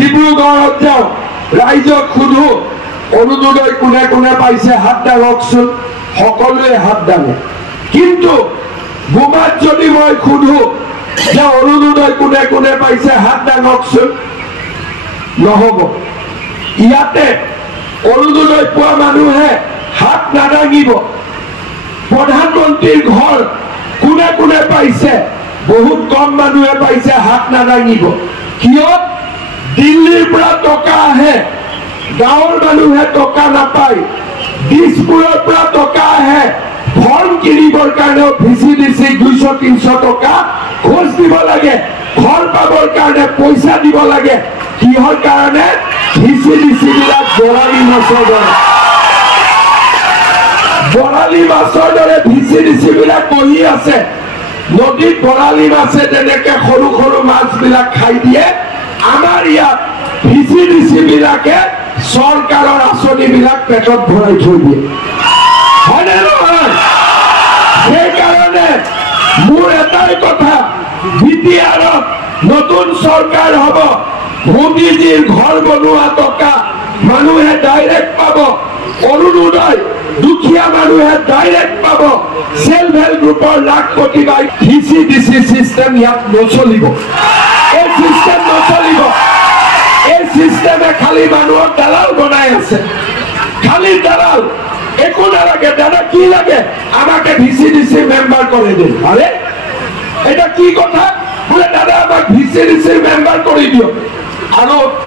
ডিব্ৰুগড়ত যাওঁ, ৰাইজক সোধো অৰুণোদয় কোনে কোনে পাইছে হাত দাঙকচোন, সকলোৱে হাত দাঙে। কিন্তু বোমাত যদি মই সোধো যে অৰুণোদয় কোনে কোনে পাইছে হাত দাঙকচোন, নহব। ইয়াতে অৰুণোদয় পোৱা মানুহে হাত নাদাঙিব। প্ৰধানমন্ত্ৰীৰ ঘৰ কোনে কোনে পাইছে, বহুত কম মানুহে পাইছে, হাত নাদাঙিব। কিয়? দিল্লীৰ পৰা টকা আহে, গাঁৱৰ মানুহে টকা নাপায়। দিছপুৰৰ পৰা টকা আহে, ফৰ্ম কিনিবৰ কাৰণেও VCDC 200-300 টকা খোজ দিব লাগে, ঘৰ পাবৰ কাৰণে পইচা দিব লাগে। কিহৰ কাৰণে? VCDC বিলাক বৰালি মাছৰ দৰে, বৰালি মাছৰ দৰে VCDC বিলাক বহি আছে। নদীত বৰালি মাছে যেনেকে সৰু সৰু মাছ বিলাক খাই দিয়ে, আমাৰ ইয়াত VCDC বিলাকে চৰকাৰৰ আঁচনি বিলাক পেটত ভৰাই থৈ দিয়ে। হয়নে নহয়? সেইকাৰণে মোৰ এটাই কথা, BTR-ত নতুন চৰকাৰ হ'ব, মোদীজীৰ ঘৰ বনোৱা টকা মানুহে ডাইৰেক্ট পাব, অৰুণোদয় দুখীয়া মানুহে ডাইৰেক্ট পাব, সেল্ফ হেল্প গ্ৰুপৰ লাখ কোটি বাই VCDC সিস্টেম ইয়াত নচলিব। এই সিস্টেম নচলিব। এই সিস্টেমে খালি মানুহক দালাল বনাই আছে, খালি দালাল। একো নালাগে, দাদা কি লাগে? আমাকে VCDC মেম্বার করে দিন। আরে এটা কি কথা? বলে দাদা আমাকে VCDC মেম্বার করে দিও। আৰু